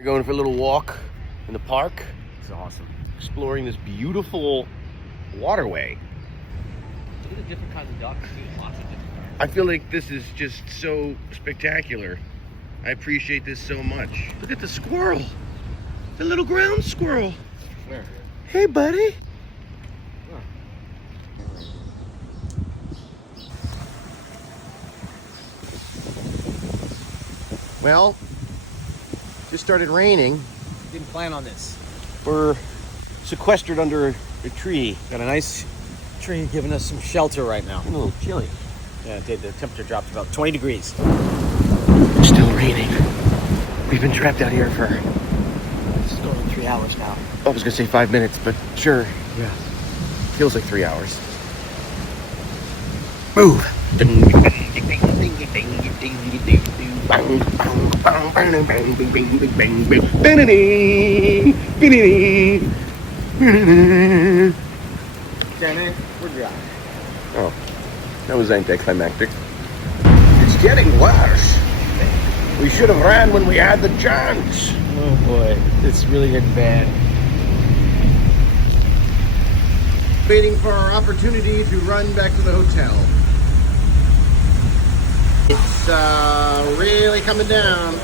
We're going for a little walk in the park, It's awesome. exploring this beautiful waterway. Look at the different kinds of ducks, dude. Lots of different kinds. I feel like this is just so spectacular. I appreciate this so much. Look at the squirrel, the little ground squirrel. Where? Hey, buddy. Well, just started raining. Didn't plan on this. We're sequestered under a tree. Got a nice tree giving us some shelter right now. A little chilly. Yeah, it did. The temperature dropped about 20 degrees. Still raining. We've been trapped out here for, It's going on 3 hours now. I was gonna say 5 minutes, but sure, Yeah. feels like 3 hours. Move. Danny, we're dry. Oh, that was anticlimactic. It's getting worse. We should have ran when we had the chance. Oh boy, it's really getting bad. Waiting for our opportunity to run back to the hotel. It's really coming down.